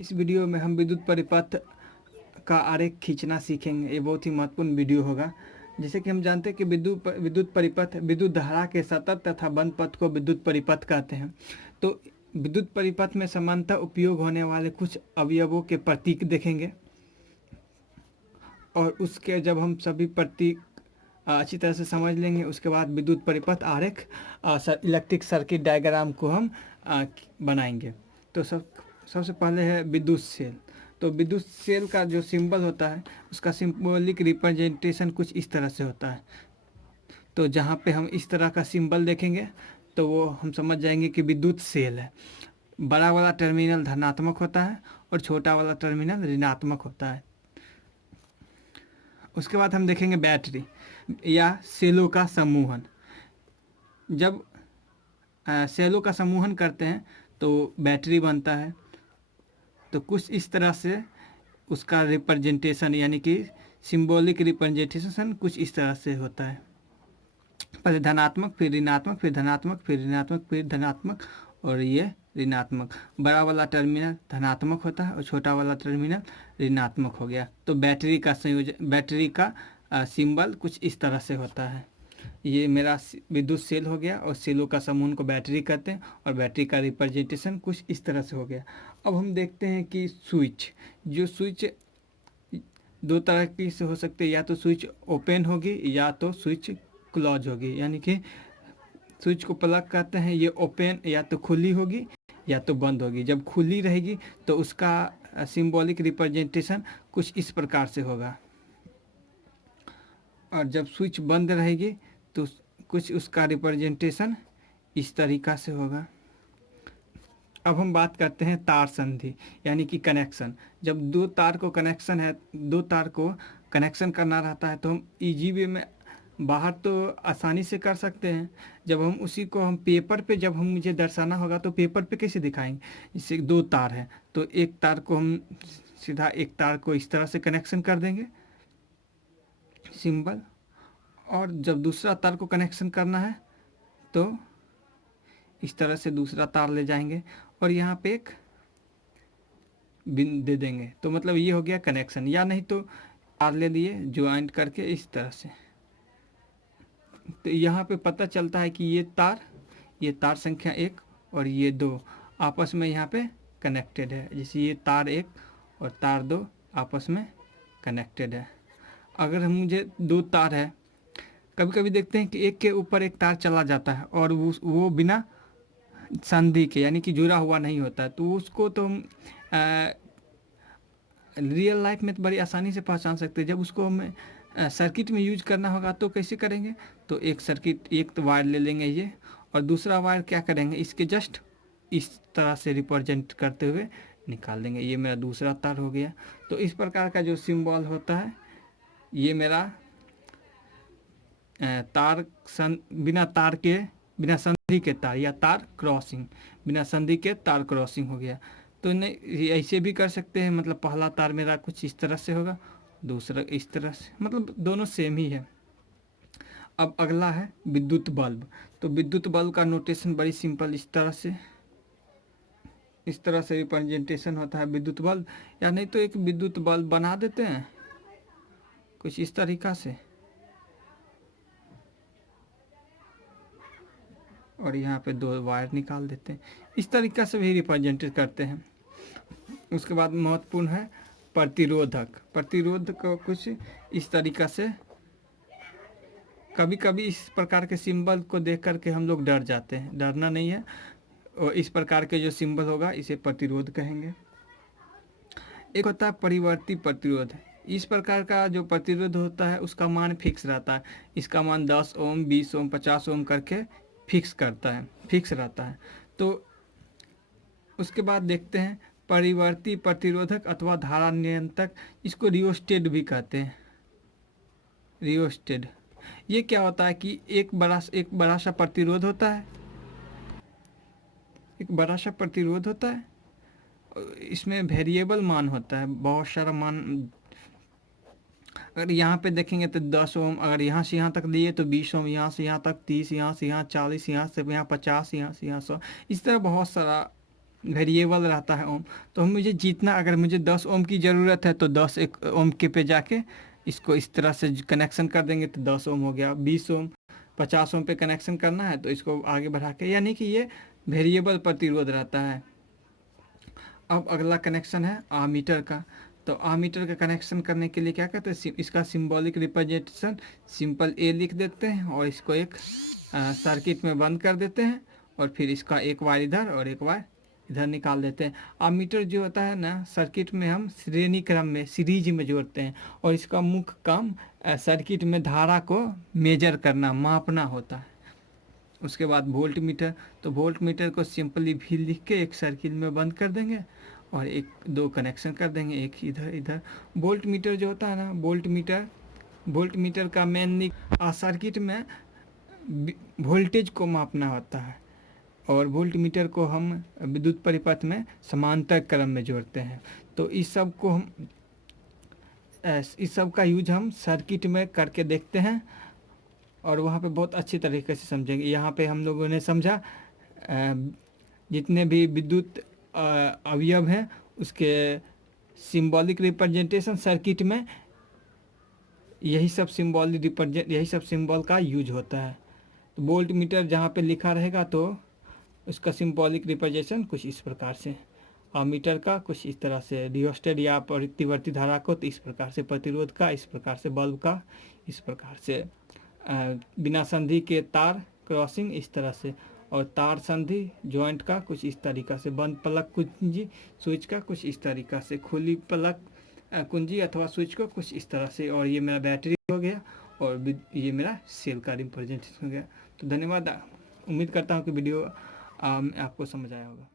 इस वीडियो में हम विद्युत परिपथ का आरेख खींचना सीखेंगे। ये बहुत ही महत्वपूर्ण वीडियो होगा। जैसे कि हम जानते हैं कि विद्युत परिपथ विद्युत धारा के सतत तथा बंद पथ को विद्युत परिपथ कहते हैं। तो विद्युत परिपथ में सामान्यतः उपयोग होने वाले कुछ अवयवों के प्रतीक देखेंगे और उसके जब हम सभी प्रतीक अच्छी तरह से समझ लेंगे उसके बाद विद्युत परिपथ आरेख इलेक्ट्रिक सर्किट डायग्राम को हम बनाएंगे। तो सबसे पहले है विद्युत सेल। तो विद्युत सेल का जो सिंबल होता है उसका सिंबॉलिक रिप्रेजेंटेशन कुछ इस तरह से होता है। तो जहाँ पे हम इस तरह का सिंबल देखेंगे तो वो हम समझ जाएंगे कि विद्युत सेल है। बड़ा वाला टर्मिनल धनात्मक होता है और छोटा वाला टर्मिनल ऋणात्मक होता है। उसके बाद हम देखेंगे बैटरी या सेलों का समूहन। जब सेलों का समूहन करते हैं तो बैटरी बनता है। तो कुछ इस तरह से उसका रिप्रेजेंटेशन यानी कि सिंबॉलिक रिप्रेजेंटेशन कुछ इस तरह से होता है। पहले धनात्मक, फिर ऋणात्मक, फिर धनात्मक, फिर ऋणात्मक, फिर धनात्मक और ये ऋणात्मक। बड़ा वाला टर्मिनल धनात्मक होता है और छोटा वाला टर्मिनल ऋणात्मक हो गया। तो बैटरी का संयोजन, बैटरी का सिंबल कुछ इस तरह से होता है। ये मेरा विद्युत सेल हो गया और सेलों का समूह को बैटरी कहते हैं और बैटरी का रिप्रेजेंटेशन कुछ इस तरह से हो गया। अब हम देखते हैं कि स्विच, जो स्विच दो तरह की से हो सकते हैं, या तो स्विच ओपन होगी या तो स्विच क्लोज होगी। यानी कि स्विच को प्लग कहते हैं, ये ओपन या तो खुली होगी या तो बंद होगी। जब खुली रहेगी तो उसका सिंबॉलिक रिप्रेजेंटेशन कुछ इस प्रकार से होगा और जब स्विच बंद रहेगी तो कुछ उसका रिप्रेजेंटेशन इस तरीक़ा से होगा। अब हम बात करते हैं तार संधि यानी कि कनेक्शन। जब दो तार को कनेक्शन करना रहता है तो हम इजी वे में बाहर तो आसानी से कर सकते हैं। जब हम उसी को हम पेपर पे जब हम मुझे दर्शाना होगा तो पेपर पे कैसे दिखाएंगे। जैसे दो तार है तो एक तार को हम सीधा एक तार को इस तरह से कनेक्शन कर देंगे सिंबल, और जब दूसरा तार को कनेक्शन करना है तो इस तरह से दूसरा तार ले जाएंगे और यहाँ पे एक बिन दे देंगे। तो मतलब ये हो गया कनेक्शन। या नहीं तो तार ले दिए ज्वाइंट करके इस तरह से। तो यहाँ पे पता चलता है कि ये तार संख्या 1 और ये 2 आपस में यहाँ पे कनेक्टेड है। जैसे ये तार 1 और तार 2 आपस में कनेक्टेड है। अगर हम मुझे दो तार है, कभी कभी देखते हैं कि एक के ऊपर एक तार चला जाता है और वो बिना संधि के यानी कि जुड़ा हुआ नहीं होता है। तो उसको तो हम रियल लाइफ में तो बड़ी आसानी से पहचान सकते हैं। जब उसको हमें सर्किट में यूज करना होगा तो कैसे करेंगे। तो एक तो वायर ले लेंगे ये, और दूसरा वायर क्या करेंगे इसके जस्ट इस तरह से रिप्रेजेंट करते हुए निकाल देंगे। ये मेरा दूसरा तार हो गया। तो इस प्रकार का जो सिंबल होता है ये मेरा बिना संधि के तार या तार क्रॉसिंग, बिना संधि के तार क्रॉसिंग हो गया। तो नहीं ऐसे भी कर सकते हैं। मतलब पहला तार मेरा कुछ इस तरह से होगा, दूसरा इस तरह से, मतलब दोनों सेम ही है। अब अगला है विद्युत बल्ब। तो विद्युत बल्ब का नोटेशन बड़ी सिंपल इस तरह से रिप्रेजेंटेशन होता है विद्युत बल्ब। या नहीं तो एक विद्युत बल्ब बना देते हैं कुछ इस तरीक़ा से और यहाँ पे 2 वायर निकाल देते हैं। इस तरीक़ा से भी रिप्रेजेंट करते हैं। उसके बाद महत्वपूर्ण है प्रतिरोधक। प्रतिरोध को कुछ इस तरीक़ा से, कभी कभी इस प्रकार के सिंबल को देख करके हम लोग डर जाते हैं, डरना नहीं है। और इस प्रकार के जो सिंबल होगा इसे प्रतिरोध कहेंगे। एक होता है परिवर्ती प्रतिरोध। इस प्रकार का जो प्रतिरोध होता है उसका मान फिक्स रहता है। इसका मान 10 ओम, 20 ओम, 50 ओम करके फिक्स रहता है। तो उसके बाद देखते हैं परिवर्ती प्रतिरोधक अथवा धारा नियंत्रक। इसको रियोस्टेट भी कहते हैं। रियोस्टेट ये क्या होता है कि एक बड़ा सा प्रतिरोध होता है, इसमें वेरिएबल मान होता है, बहुत सारा मान। अगर यहाँ पे देखेंगे तो 10 ओम, अगर यहाँ से यहाँ तक दिए तो 20 ओम, यहाँ से यहाँ तक 30, यहाँ से यहाँ 40, यहाँ से यहाँ 50, यहाँ से यहाँ 100, इस तरह बहुत सारा वेरिएबल रहता है ओम। तो मुझे जितना, अगर मुझे 10 ओम की ज़रूरत है तो 10 एक ओम के पे जाके इसको इस तरह से कनेक्शन कर देंगे तो 10 ओम हो गया। 20 ओम 50 ओम पे कनेक्शन करना है तो इसको आगे बढ़ा के, यानी कि ये वेरिएबल प्रतिरोध रहता है। अब अगला कनेक्शन है आमीटर का। तो आमीटर का कनेक्शन करने के लिए क्या करते हैं, इसका सिंबॉलिक रिप्रेजेंटेशन सिंपल ए लिख देते हैं और इसको एक सर्किट में बंद कर देते हैं और फिर इसका एक वायर इधर और एक वायर इधर निकाल देते हैं। आमीटर जो होता है ना, सर्किट में हम श्रेणी क्रम में सीरीज में जोड़ते हैं और इसका मुख्य काम सर्किट में धारा को मेजर करना, मापना होता है। उसके बाद वोल्ट मीटर, तो वोल्ट मीटर को सिंपली भी लिख के एक सर्किल में बंद कर देंगे और एक दो कनेक्शन कर देंगे, एक इधर इधर। वोल्ट मीटर जो होता है ना, वोल्ट मीटर का मेन सर्किट में वोल्टेज को मापना होता है और वोल्ट मीटर को हम विद्युत परिपथ में समांतर क्रम में जोड़ते हैं। तो इस सब का यूज हम सर्किट में करके देखते हैं और वहाँ पे बहुत अच्छी तरीके से समझेंगे। यहाँ पे हम लोगों ने समझा जितने भी विद्युत अवयव हैं उसके सिंबॉलिक रिप्रेजेंटेशन सर्किट में, यही सब सिंबल का यूज होता है। तो वोल्ट मीटर जहाँ पे लिखा रहेगा तो उसका सिंबॉलिक रिप्रेजेंटेशन कुछ इस प्रकार से, मीटर का कुछ इस तरह से, रियोस्टेट या प्रतिवर्ती धारा को तो इस प्रकार से, प्रतिरोध का इस प्रकार से, बल्ब का इस प्रकार से, बिना संधि के तार क्रॉसिंग इस तरह से, और तार संधि जॉइंट का कुछ इस तरीक़ा से, बंद प्लग कुंजी स्विच का कुछ इस तरीक़ा से, खुली प्लग कुंजी अथवा स्विच को कुछ इस तरह से। और ये मेरा बैटरी हो गया और ये मेरा सेल का रिप्रेजेंटेशन हो गया। तो धन्यवाद, उम्मीद करता हूँ कि वीडियो आपको समझ आया होगा।